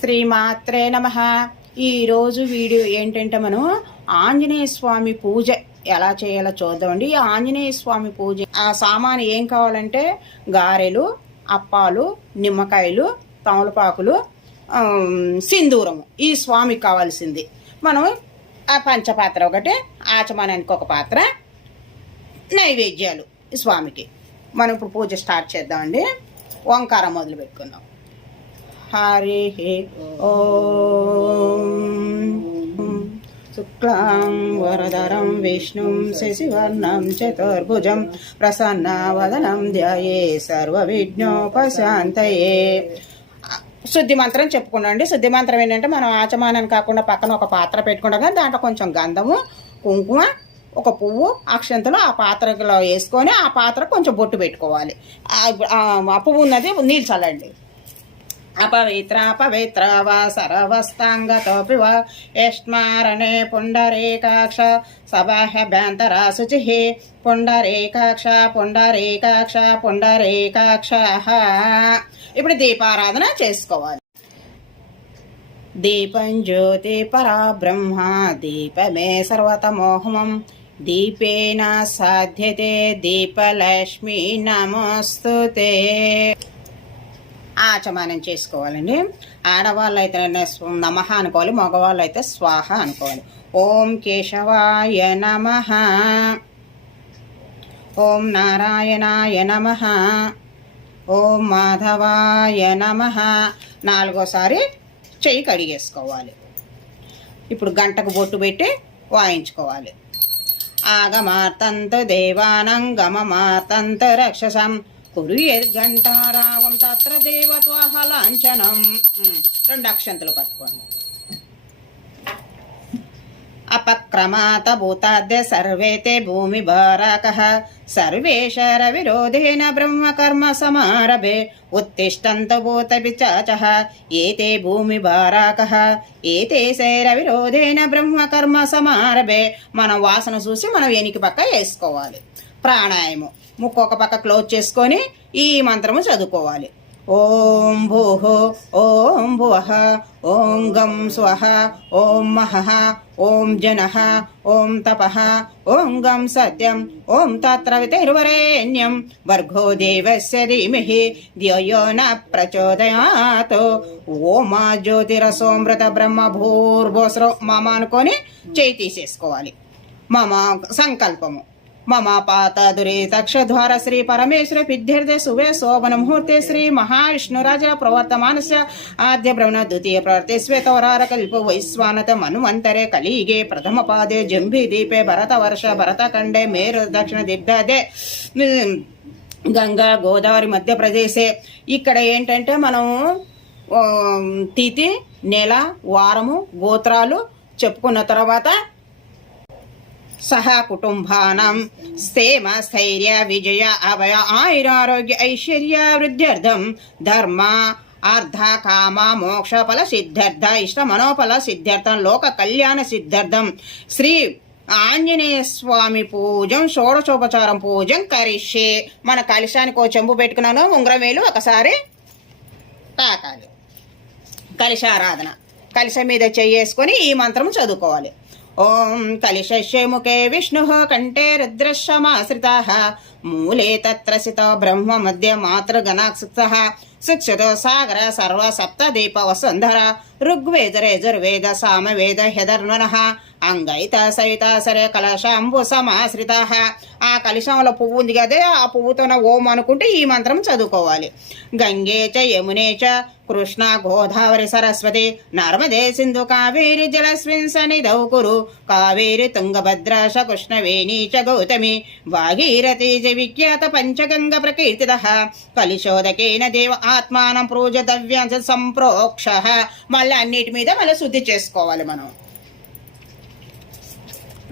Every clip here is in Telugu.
శ్రీమాత్రే నమ. ఈరోజు వీడియో ఏంటంటే మనం ఆంజనేయ స్వామి పూజ ఎలా చేయాలో చూద్దామండి ఈ ఆంజనేయ స్వామి పూజ ఆ సామాను ఏం కావాలంటే గారెలు అప్పాలు నిమ్మకాయలు తమలపాకులు సింధూరము ఈ స్వామికి కావాల్సింది. మనం ఆ పంచపాత్ర ఒకటి ఆచమానానికి ఒక పాత్ర నైవేద్యాలు స్వామికి. మనం ఇప్పుడు పూజ స్టార్ట్ చేద్దామండి ఓంకారం మొదలు పెట్టుకుందాం. హరి ఓం శుక్లాం వరదరం విష్ణుం శశివర్ణం చతుర్భుజం ప్రసన్నవదనం ధ్యాయే సర్వ విఘ్నోపశాంతయే శుద్ధి మంత్రం చెప్పుకున్నాండి శుద్ధి మంత్రం ఏంటంటే మనం ఆచమానం కాకుండా పక్కన ఒక పాత్ర పెట్టుకుంటాం కానీ దాంట్లో కొంచెం గంధము కుంకుమ ఒక పువ్వు అక్షంతలు ఆ పాత్రలో వేసుకొని ఆ పాత్ర కొంచెం బొట్టు పెట్టుకోవాలి. ఆ- ఆ పువ్వు ఉన్నది నీళ్ళు చల్లండి. అపవిత్ర పవిత్ర వా సర్వస్తాంగతోపి వా. యష్మారణే పుండరీకాక్ష సబాహ్యభ్యంతరా శుచి పుండరీకాక్ష పుండరీకాక్ష పుండరీకాక్ష. ఇప్పుడు దీపారాధన చేసుకోవాలి. దీపం జ్యోతి పరా బ్రహ్మ దీపమే సర్వతమోహమం. దీపేన సాధ్యతే దీపలక్ష్మి నమస్తుతే. ఆచమానం చేసుకోవాలండి. ఆడవాళ్ళు అయితే నమః అనుకోవాలి మగవాళ్ళు అయితే స్వాహ అనుకోవాలి. ఓం కేశవాయ నమ. ఓం నారాయణాయ నమ. ఓం మాధవాయ నమ. నాలుగోసారి చెయ్యి కడిగేసుకోవాలి. ఇప్పుడు గంటకు బొట్టు పెట్టి వాయించుకోవాలి. ఆగమార్తంత దేవానం గమమార్తంత రక్షసం. కురు తత్ర దేవత్వాహ లాంఛనం. రెండు అక్షంతలు పట్టుకోండి. అపక్రమాత భూతాద్య సర్వేతే భూమి భారాక. సర్వే శరవిరోధేన బ్రహ్మకర్మ సమారభే. ఉత్తిష్టంత భూత ఏతే భూమి భారాక. ఏతే శైరవిరోధేన బ్రహ్మకర్మ సమారభే. మనం వాసన చూసి మనం వెనికి పక్క వేసుకోవాలి. ప్రాణాయామం. ముక్కు ఒక పక్క క్లోజ్ చేసుకొని ఈ మంత్రము చదువుకోవాలి. ఓం భూః ఓం భువః ఓం గం స్వహ ఓం మహః ఓం జనః ఓం తపః ఓం గం సత్యం ఓం తత్ర వితిర్వరేణ్యం భర్గో దేవస్య ధీమహి ధియో న ప్రచోదయాత్. ఓమా జ్యోతిరసోమృత బ్రహ్మ భూర్భోస్రో మమ అనుకొని చేయి తీసేసుకోవాలి. మమ సంకల్పము. మమ పాత దురితక్షద్వార శ్రీ పరమేశ్వర విద్యార్థి శుభే శోభన ముహూర్తే శ్రీ మహావిష్ణురాజ ప్రవర్తమానస్య ఆద్య భ్రమణ ద్వితీయ ప్రవర్తి శ్వేతవరార కల్ప వైశ్వానత మనుమంతరే కలిగే ప్రథమ పాదే జంబి దీపే భరత వర్ష భరత కండే మేరు దక్షిణ దిగ్ధదే గంగా గోదావరి మధ్యప్రదేశే ఇక్కడ ఏంటంటే మనం తిథి నెల వారము గోత్రాలు చెప్పుకున్న తర్వాత సహా కుటుంబానం. స్థేమ స్థైర్య విజయ అభయ ఆయురారోగ్య ఐశ్వర్య వృద్ధ్యర్థం ధర్మ అర్ధ కామ మోక్ష ఫల సిద్ధార్థ ఇష్ట మనోఫల సిద్ధార్థం లోక కళ్యాణ సిద్ధార్థం శ్రీ ఆంజనేయ స్వామి పూజం షోడశోపచారం పూజం కరిష్యే. మన కలశానికి ఓ చెంబు పెట్టుకున్నాను. ఉంగరమేలు ఒకసారి తాకాలి. కలిశారాధన కలిశ మీద చెయ్యేసుకొని ఈ మంత్రం చదువుకోవాలి. ఓం కలిశస్య ముఖే విష్ణు కంఠే రుద్రశమాశ్రిత మూలే తత్ర సితో బ్రహ్మ మధ్య మాతృగణాక్షిత శిక్షతో సాగర సర్వ సప్త దీప వసుంధర ఋగ్వేదరేజుర్వేద సామవేద హ్యధర్మన అంగైత సైత సరే కలశాంబు సమాశ్రిత. ఆ కలశంలో పువ్వు ఉంది కదే ఆ పువ్వుతోన ఓం అనుకుంటే ఈ మంత్రం చదువుకోవాలి. గంగే చ యమునే చ కృష్ణ గోదావరి సరస్వతి నర్మదే సింధు కావేరి జలస్మిన్ సన్నిధౌ కురు కావేరి తుంగభద్రాశ కృష్ణవేణి చ గౌతమి భాగీరథీ చ విఖ్యాత పంచగంగ ప్రకీర్తిత. కలిశోదకేన దేవ ఆత్మానం పూజతవ్యం చ సంప్రోక్ష. మళ్ళీ అన్నిటి మీద మళ్ళీ శుద్ధి చేసుకోవాలి మనం.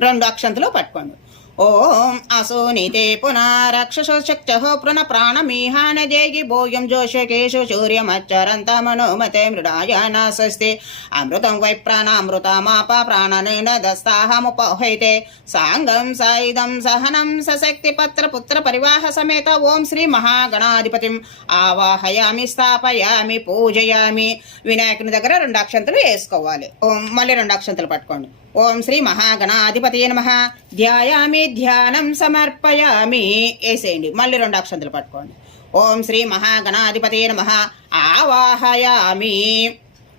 రెండు అక్షంతలు పట్టుకోండి. ఓం అసోనితే పునరక్షసశక్త్యః పున ప్రాణమీహాన జేగి భోగ్యం జోషకేషు సూర్యమచ్చరంత మనోమతే మృడాయ నాస్తి అమృతం వై ప్రాణామృతమాప ప్రాణనేన దస్తాహముపహైతే. సాంగం సాయుధం సహనం సశక్తి పత్ర పుత్ర పరివాహ సమేత ఓం శ్రీ మహాగణాధిపతిం. ఆవాహయామి స్థాపయామి పూజయామి. వినాయకుని దగ్గర రెండు అక్షంతలు వేసుకోవాలి. ఓం మళ్ళీ రెండు అక్షంతలు పట్టుకోండి. ఓం శ్రీ మహాగణాధిపతి నమ. ధ్యాయామి ధ్యానం సమర్పయామి. వేసేయండి. మళ్ళీ రెండు అక్షంతలు పట్టుకోండి. ఓం శ్రీ మహాగణాధిపతి నమ. ఆవాహయామి.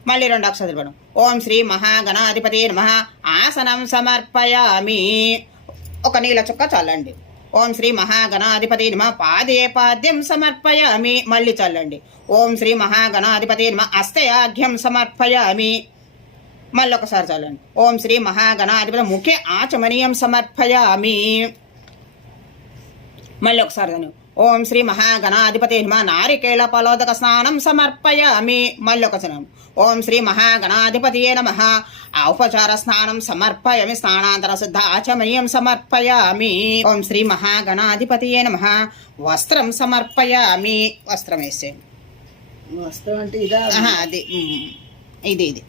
మళ్ళీ రెండు అక్షంతలు పడు ఓం శ్రీ మహాగణాధిపతి నమ. ఆసనం సమర్పయామి. ఒక నీళ్ళ చుక్క చల్లండి. ఓం శ్రీ మహాగణాధిపతి నమ. పాదే పాద్యం సమర్పయామి. మళ్ళీ చల్లండి. ఓం శ్రీ మహాగణాధిపతి నమ. అస్తయాఘ్యం సమర్పయామి. మళ్ళీ ఒకసారి చల్లండి ఓం శ్రీ మహాగణాధిపతి ముఖే ఆచమనీయం సమర్పయామి. మళ్ళీ ఒకసారి చదవండి ఓం శ్రీ మహాగణాధిపతి నమ. నారికేళ ఫలోదక స్నానం సమర్పయామి. మళ్ళీ ఒకసారి ఓం శ్రీ మహాగణాధిపతి నమ. ఔపచార స్నానం సమర్పయామి. స్నానాంతర శుద్ధ ఆచమనీయం సమర్పయామి. ఓం శ్రీ మహాగణాధిపతి నమ. వస్త్రం సమర్పయామి. వస్త్రం వేసేయండి. వస్త్రం అంటే ఇదా? అది. ఇది ఇది.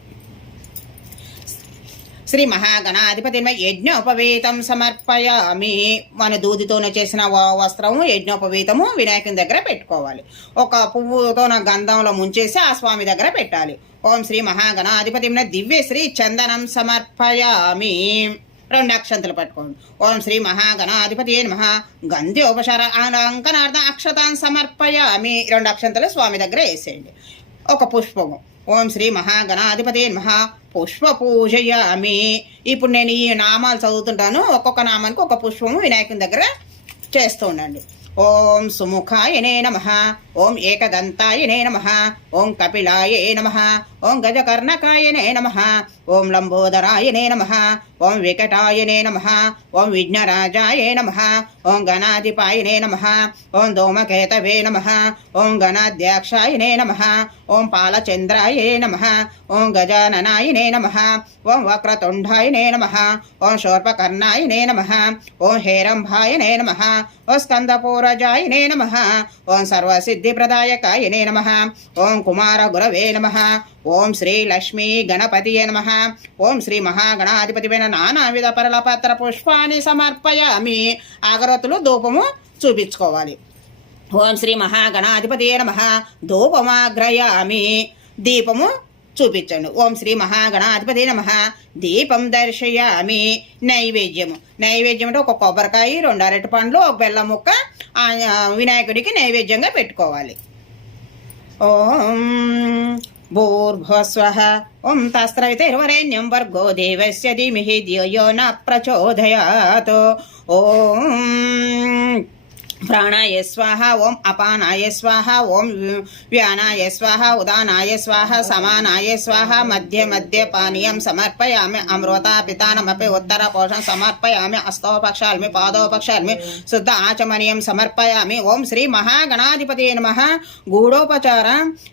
శ్రీ మహాగణాధిపతిమై యజ్ఞోపవీతం సమర్పయామి. మన దూదితోనే చేసిన వ- వస్త్రము యజ్ఞోపవీతము వినాయకుని దగ్గర పెట్టుకోవాలి. ఒక పువ్వుతోన గంధంలో ముంచేసి ఆ స్వామి దగ్గర పెట్టాలి. ఓం శ్రీ మహాగణాధిపతిమైన దివ్య శ్రీ చందనం సమర్పయామి. రెండు అక్షంతలు పట్టుకోండి. ఓం శ్రీ మహాగణాధిపతి నమ గంధ్యోపచార అలంకనార్థ అక్షతాన్ సమర్పయామి. రెండు అక్షంతలు స్వామి దగ్గర వేసేయండి. ఒక పుష్పము. ఓం శ్రీ మహాగణాధిపతి మహా పుష్ప పూజయామి ఇప్పుడు నేను ఈ నామాలు చదువుతుంటాను. ఒక్కొక్క నామానికి ఒక పుష్పము వినాయకుని దగ్గర చేస్తూ ఉండండి. ఓం సుముఖాయనే నమ. ఓం ఏకదంతాయనే నమ. ఓం కపిలాయ నమ. ఓం గజకర్ణకాయనే నమ ఓం లంబోదరాయనే నమ ఓం వికటాయనే నమ ఓం విఘ్నరాజాయ నమ ఓం గణాధిపాయనే నమ ఓం దోమకేతవే నమ ఓం గణాధ్యక్షాయనే నమ ఓం పాలచంద్రాయ నమ ఓం గజాననాయనే నమ ఓం వక్రతుండాయనే నమ ఓం శోర్పకర్ణాయనే నమ ఓం హేరంభాయనే నమ ఓం స్కందపూరజాయనే నమ ఓం సర్వసిద్ధిప్రదాయకాయనే నమ ఓం కుమార గురవే నమ ఓం శ్రీ లక్ష్మీ గణపతియే నమ. ఓం శ్రీ మహాగణాధిపతిపైన నానావిధ పరలపత్ర పుష్పాన్ని సమర్పయామి. అగరత్తులు ధూపము చూపించుకోవాలి. ఓం శ్రీ మహాగణాధిపతి నమ. ధూపమాగ్రయామి. దీపము చూపించండి. ఓం శ్రీ మహాగణాధిపతి నమ. దీపం దర్శయామి. నైవేద్యము. నైవేద్యం అంటే ఒక కొబ్బరికాయ రెండు అరటి పండ్లు ఒక బెల్లం ముక్క వినాయకుడికి నైవేద్యంగా పెట్టుకోవాలి. ఓం భూర్భువస్వః ఓం తస్త్రైతైర్వరేణ్యం వర్గో దేవస్య ధీమహి ధియో యో న ప్రచోదయాత్ ఓం ప్రాణాయ స్వాహ ఓం అపానాయ స్వాహ ఓం వ్యానాయ స్వాహ ఉదానాయ స్వాహ సమానాయ స్వాహ మధ్య మధ్య పానీయం సమర్పయామి అమృత పితానమపి ఉత్తర పోషం సమర్పయామి అస్తోపక్షాల్మి పాదోపక్షాల్మి శుద్ధ ఆచమనీయం సమర్పయామి. ఓం శ్రీ మహాగణాధిపతి నమ. గూఢోపచార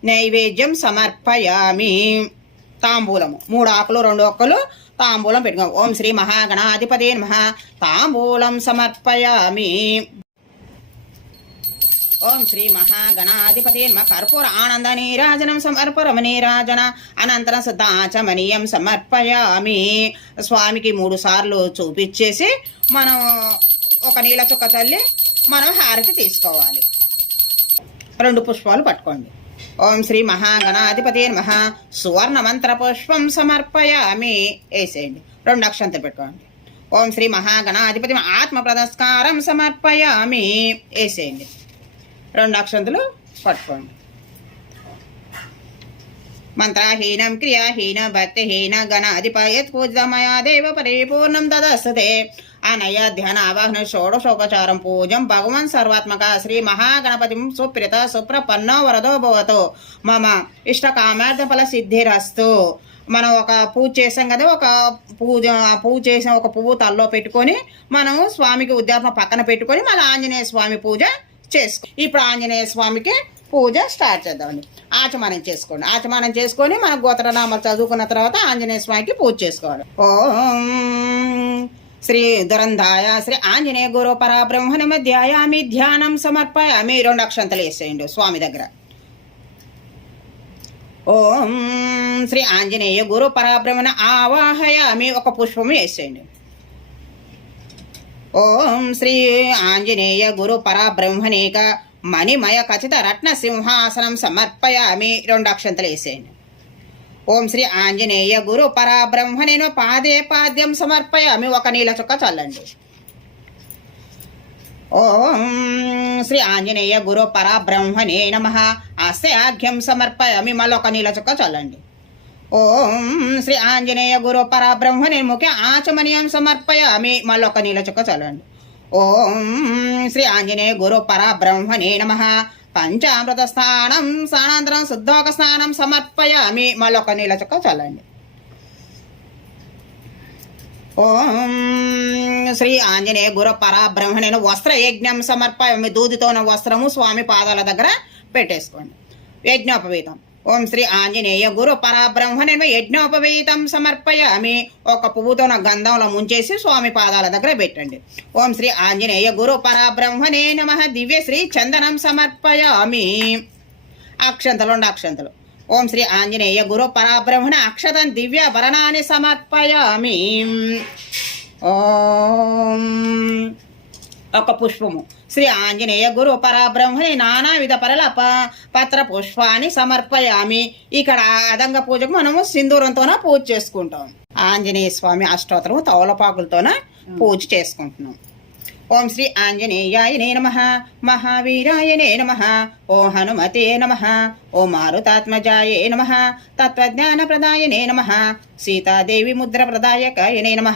నైవేద్యం సమర్పయామి. తాంబూలము. మూడు ఆకులు రెండు ఒక్కలు తాంబూలం పెట్టుకో. ఓం శ్రీ మహాగణాధిపతి నమ. తాంబూలం సమర్పయామి. ఓం శ్రీ మహాగణాధిపతి నమ. కర్పూర ఆనంద నీరాజనం సమర్పరమ నీరాజన. అనంతరం సిద్ధాచమనీయం సమర్పయామి. స్వామికి మూడు సార్లు చూపించేసి మనం ఒక నీళ్ళ చుక్క చల్లి మనం హారతి తీసుకోవాలి. రెండు పుష్పాలు పట్టుకోండి. ఓం శ్రీ మహాగణాధిపతి నమ. సువర్ణ మంత్ర పుష్పం సమర్పయామి. వేసేయండి. రెండు అక్షంతలు పెట్టుకోండి. ఓం శ్రీ మహాగణాధిపతి ఆత్మ ప్రదస్కారం సమర్పయామి. వేసేయండి. రెండు అక్షంతులు పట్టుకోండి. మంత్రహీనం క్రియాహీన భక్తిహీన గణాధిపయత్ పూజితమయా దేవ పరిపూర్ణం దదస్తతే అనయ ధ్యాన ఆవాహన షోడశోపచారం పూజం భగవన్ సర్వాత్మక శ్రీ మహాగణపతి సుప్రిత సుప్రపన్నో వరదో భవతు. మమ ఇష్ట కామార్థ ఫల సిద్ధిరస్తు మనం ఒక పూజ చేసాం కదా ఒక పూజ పూజ చేసిన ఒక పువ్వు తల్లో పెట్టుకొని మనం స్వామికి ఉద్యాపన పక్కన పెట్టుకొని మన ఆంజనేయ స్వామి పూజ చేసుకో. ఇప్పుడు ఆంజనేయ స్వామికి పూజ స్టార్ట్ చేద్దామండి. ఆచమానం చేసుకోండి. ఆచమానం చేసుకొని మన గోత్రనామాలు చదువుకున్న తర్వాత ఆంజనేయ స్వామికి పూజ చేసుకోవాలి. ఓం శ్రీ దురంధాయ శ్రీ ఆంజనేయ గురు పరాబ్రహ్మణ మధ్యాయామి ధ్యానం సమర్పయామి. రెండు అక్షంతలు వేసేయండి స్వామి దగ్గర. ఓం శ్రీ ఆంజనేయ గురు పరాబ్రహ్మణ ఆవాహయామి. ఒక పుష్పము వేసేయండి. ఓం శ్రీ ఆంజనేయ గురు పరబ్రహ్మణేక మణిమయ ఖచ్చిత రత్న సింహాసనం సమర్పయామి. రెండు అక్షంతలు వేసేయండి. ఓం శ్రీ ఆంజనేయ గురు పరాబ్రహ్మణేను పాదే పాద్యం సమర్పయామి. ఒక నీళ్ళ చుక్క చల్లండి. ఓం శ్రీ ఆంజనేయ గురు పరబ్రహ్మణే నమ అస్యాఘ్యం సమర్పయామి. మళ్ళీ ఒక నీళ్ళ చుక్క చల్లండి. ఓం శ్రీ ఆంజనేయ గురు పరబ్రహ్మ ముఖ్య ఆచమనీయం సమర్పయామి. మళ్ళీ ఒక నీళ్ళ చుక్క చల్లండి ఓం శ్రీ ఆంజనేయ గురు పరబ్రహ్మణే నమ. పంచామృత స్నానం స్నానాంతరం శుద్ధోక స్నానం సమర్పయామి. మళ్ళీ ఒక నీళ్ళ చుక్క చల్లండి ఓం శ్రీ ఆంజనేయ గురు పరాబ్రహ్మణేను వస్త్ర యజ్ఞం సమర్పయామి. దూదితోన వస్త్రము స్వామి పాదాల దగ్గర పెట్టేసుకోండి. యజ్ఞోపవీతం. ఓం శ్రీ ఆంజనేయ గురు పరాబ్రహ్మణేను యజ్ఞోపవీతం సమర్పయామి. ఒక పువ్వుతోన గంధంలో ముంచేసి స్వామి పాదాల దగ్గర పెట్టండి. ఓం శ్రీ ఆంజనేయ గురు పరబ్రహ్మనే నమ. దివ్య శ్రీ చందనం సమర్పయామి. అక్షంతలు ఉండ అక్షంతలు. ఓం శ్రీ ఆంజనేయ గురు పరాబ్రహ్మణ అక్షతం దివ్య వరణాన్ని సమర్పయామి. ఓం. ఒక పుష్పము. శ్రీ ఆంజనేయ గురు పరాబ్రహ్మణి నానావిధ పరల పత్ర పుష్పాన్ని సమర్పయామి. ఇక్కడ అదంగ పూజకు మనము సింధూరంతోన పూజ చేసుకుంటాం. ఆంజనేయ స్వామి అష్టోత్తరము తౌలపాకులతోన పూజ చేసుకుంటున్నాం. ఓం శ్రీ ఆంజనేయాయనే నమ. మహావీరాయనే నమ. ఓ హనుమతే నమ ఓ మారుతాత్మజాయే నమ తత్వజ్ఞాన ప్రదాయనే నమ సీతాదేవి ముద్ర ప్రదాయకాయనే నమ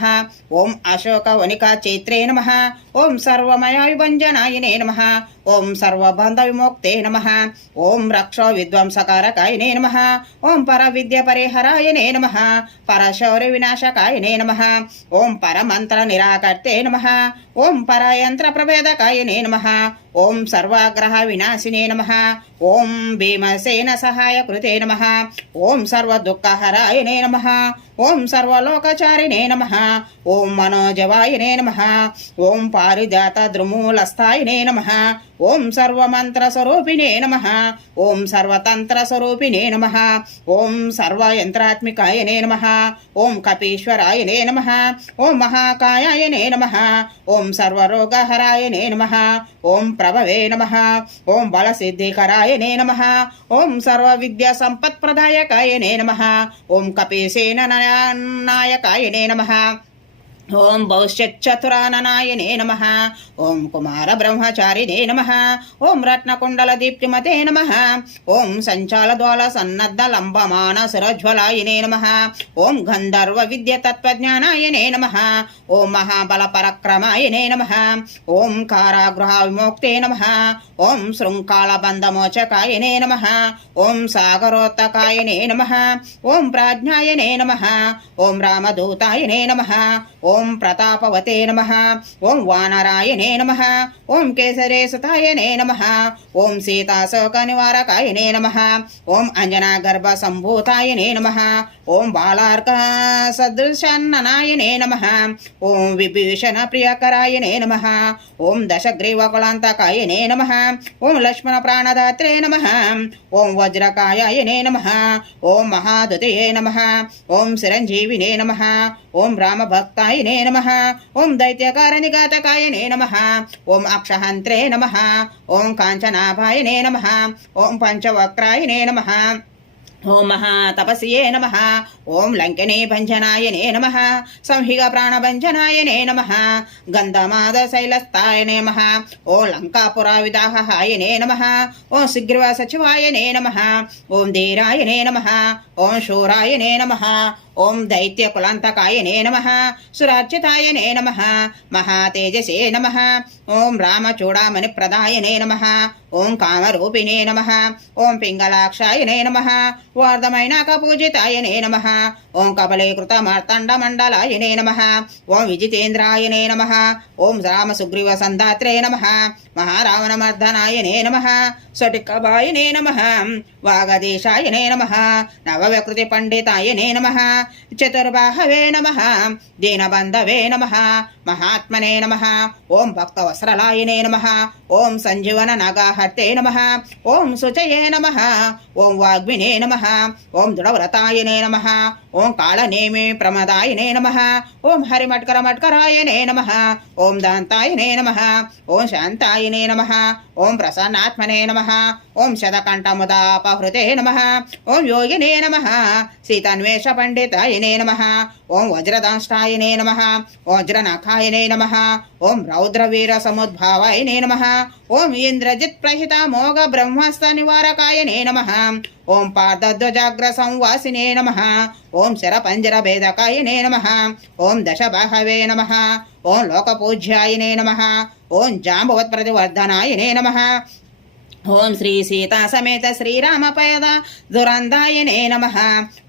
ఓం అశోక వనికా చైత్రే నమ ఓం సర్వమయ విభంజనాయనే నమ ఓం సర్వబంధ విమోక్తే నమ ఓం రక్ష విద్వంసకారకాయనే నమ ఓం పర విద్య పరిహరాయనే నమ పరశౌర్య వినాశకాయనే నమ ఓం పరమంత్ర నిరాకర్తే నమ ఓం పరయంత్ర ప్రభేదకాయనే నమ ఓం సర్వాగ్రహ వినాశినే నమ. ఓం భీమసేన సహాయ కృతే నమ ఓం సర్వదుఃఖహరాయనే నమ ఓం సర్వలోకచారిణే నమ ఓం మనోజవాయనే నమ ఓం పారిజాత ద్రుమూలస్థాయినే నమ ఓం సర్వమంత్రస్వరూపిణే నమ ఓం సర్వతంత్రస్వరూపిణే నమ ఓం సర్వయంత్రాత్మికాయనే నమ ఓం కపీశ్వరాయనే నమ ఓం మహాకాయాయనే నమ ఓం సర్వరోగహరాయనే నమ ఓం ప్రభవే నమ ఓం బలసిద్ధికరాయ బలసిద్ధికరాయనే నమ ఓం సర్వవిద్యా సంపత్ప్రదాయకాయనే నమ ఓం కపీసేన నాయకాయనే నమ ఓం భవిష్యచ్చతురాననాయనే నమ ఓం కుమార బ్రహ్మచారినే నమ ఓం రత్నకుండల దీప్తిమతే నమ ఓం సంచాలదోళ సన్నద్ధ లంబమాన సురజ్వలాయనే నమ ఓం గంధర్వ విద్య తత్వజ్ఞానాయనే నమ ఓం మహాబల పరక్రమాయనే నమ ఓం కారాగృహ విమోక్తే నమ ఓం శృంఖాల బంధమోచకాయనే నమ ఓం సాగరోత్తకాయనే నమ ఓం ప్రాజ్ఞాయనే నమ ఓం రామదూతాయనే నమ ఓం ఓం ప్రతాపవతే నమ ఓం వానరాయనే నమ ఓం కేసరే సుతాయనే నమ ఓం సీతాశోక నివారకాయనే నమ ఓం అంజనా గర్భ సంభూతాయనే నమ ఓం బాలార్క సదృశన్ననాయనే నమ ఓం విభీషణ ప్రియకరాయనే నమ ఓం దశగ్రీవకులాంతకాయనే నమ ఓం లక్ష్మణ ప్రాణదాత్రే నమ ఓం వజ్రకాయనే నమ ఓం మహాదుతయే నమ ఓం చిరంజీవినే నమ ఓం రామభక్తాయనే నమ ఓం దైత్యకారణిఘాతకాయనే నమ ఓం అక్షహంత్రే నమ ఓం కాంచనాభాయనే నమ ఓం పంచవక్రాయనే నమ ఓం మహాతపస్యే నమ ఓం లంకనే భంజనాయనే నమ సంహిగ ప్రాణభంజనాయనే నమ గంధమాద శైలస్థాయనే నమ ఓ లంకాపురా విదాహాయనే నమ ఓం శీఘ్రవ సచివాయనే నమ ఓం ధీరాయనే నమ ఓం శూరాయనే నమ ఓం దైత్య కులాంతకాయనే నమ సురార్చితాయనే నమ మహాతేజసే నమ ఓం రామచూడామణి ప్రదాయనే నమ ఓం కామరూపిణే నమ ఓం పింగళాక్షాయనే నమ వార్ధమైనాక పూజితాయనే నమ ఓం కబలీకృత మార్తండ మండలాయనే నమ ఓం విజితేంద్రాయనే నమ ఓం రామ సుగ్రీవ సందాత్రే నమ మహారావణమర్దనాయనే నమ స్ఫటికబాయనే నమ వాగదేశాయనే నమ నవవికృతి పండితాయనే నమ చతుర్బాహవే నమ దీనబంధవే నమ మహాత్మనే నమ ఓం భక్తవస్త్రలాయనే నమ ఓం సంజీవన నగాహర్తే నమ ఓం శుచయే నమ ఓం వాగ్మినే నమ ఓం దృఢవ్రతాయనే నమ ఓం కాళనేమి ప్రమదాయనే నమ ఓం హరిమట్కర మట్కరాయనే నమ ఓం దాంతాయనే నమ ఓం శాంతాయనే నమ ఓం ప్రసన్నాత్మనే నమ ఓం శతకంఠముదాపహృతే నమ ఓం యోగినే నమ సీతాన్వేష పండితాయనే నమ. ఓం వజ్రదాష్టాయనే నమ. వజ్రనఖాయనే నమ. ఓం రౌద్రవీర సముద్భావాయనే నమ. ఓం ఇంద్రజిత్ ప్రహిత మోగ బ్రహ్మస్థ నివారకాయనే నమ. ఓం పార్థధ్వజాగ్ర సంవాసినే నమ. ఓం శరపంజర భేదకాయనే నమ. ఓం దశబాహవే నమ. ఓం లోకపూజ్యాయనే నమ. ఓం జాంబవత్ ప్రతివర్ధనాయనే నమ. ఓం శ్రీ సీతా సమేత శ్రీరామపయద దురందాయనే నమ.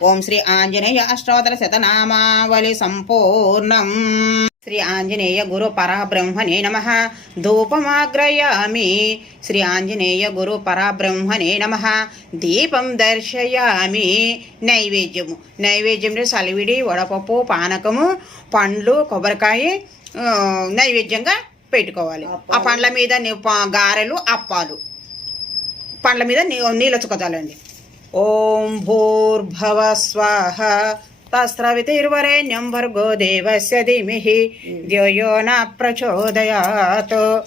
ఓం శ్రీ ఆంజనేయ అష్టోత్తర శతనామావళి సంపూర్ణం. శ్రీ ఆంజనేయ గురు పరబ్రహ్మణే నమ. ధూపమాగ్రయామి. శ్రీ ఆంజనేయ గురు పరబ్రహ్మణే నమ. దీపం దర్శయామి. నైవేద్యము. నైవేద్యంలో సలివిడి వడపప్పు పానకము పండ్లు కొబ్బరికాయ నైవేద్యంగా పెట్టుకోవాలి. ఆ పండ్ల మీద గారెలు అప్పాలు. పండ్ల మీద నీ నీళ్ళ చుక్కతాలండి ఓం భూర్భవ స్వాహ తస్రవితిర్వరేణ్యం భర్గో దేవస్య ధీమిహి. ద్యోయో న ప్రచోదయాత్.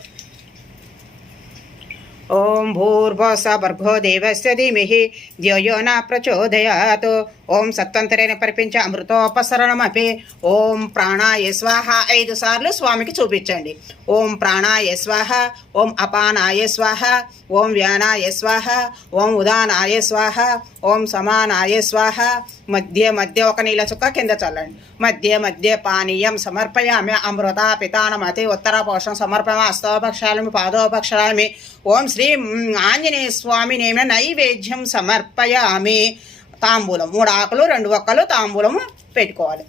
ఓం భూర్భోస భర్గో దేవస్య ధీమిహి. ద్యోయో న ప్రచోదయాత్. ఓం సత్వంతరేణ పరిపించ అమృతోపసరణమపి. ఓం ప్రాణాయ స్వాహ. ఐదు సార్లు స్వామికి చూపించండి. ఓం ప్రాణాయ స్వాహ. ఓం అపానాయ స్వాహ. ఓం వ్యానాయ స్వాహ. ఓం ఉదానాయ స్వాహ. ఓం సమానాయ స్వాహ. మధ్య మధ్య ఒక నీళ్ళ చుక్క కింద చల్లండి. మధ్య మధ్య పానీయం సమర్పయామి. అమృత పితానమతి. ఉత్తర పోషణ సమర్పణ అస్తోపక్షాలమి పాదోపక్షాలమి. ఓం శ్రీ ఆంజనేయ స్వామి నేమ నైవేద్యం సమర్పయామి. తాంబూలం. మూడు ఆకులు రెండు ఒక్కలు తాంబూలము పెట్టుకోవాలి.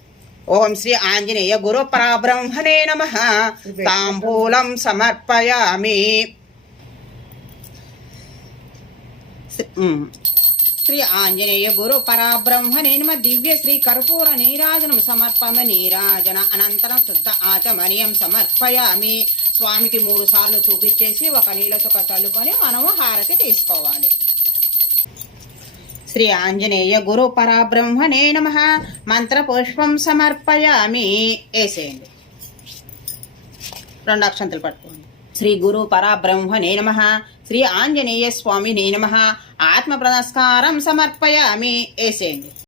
ఓం శ్రీ ఆంజనేయ గురు పరబ్రహ్మణే నమ. తాంబూలం సమర్పయామి. శ్రీ- ఆంజనేయ గురు పరబ్రహ్మణే నమ. దివ్య శ్రీ కర్పూర నీరాజనం సమర్పమ నీరాజన అనంతరం శుద్ధ ఆచమనీయం సమర్పయామి. స్వామికి మూడు సార్లు చూపించేసి ఒక నీళ్ళ చుక్క చల్లుకొని మనము హారతి తీసుకోవాలి. శ్రీ ఆంజనేయ గురు పరబ్రహ్మణే నమ. మంత్రపుష్పం సమర్పయామి. వేసేయండి రెండు అక్షంతలు పట్టుకోండి. శ్రీ గురు పరబ్రహ్మణే నమ. శ్రీ ఆంజనేయ స్వామినే నమ. ఆత్మ ప్రనస్కారం సమర్పయామి. వేసేయండి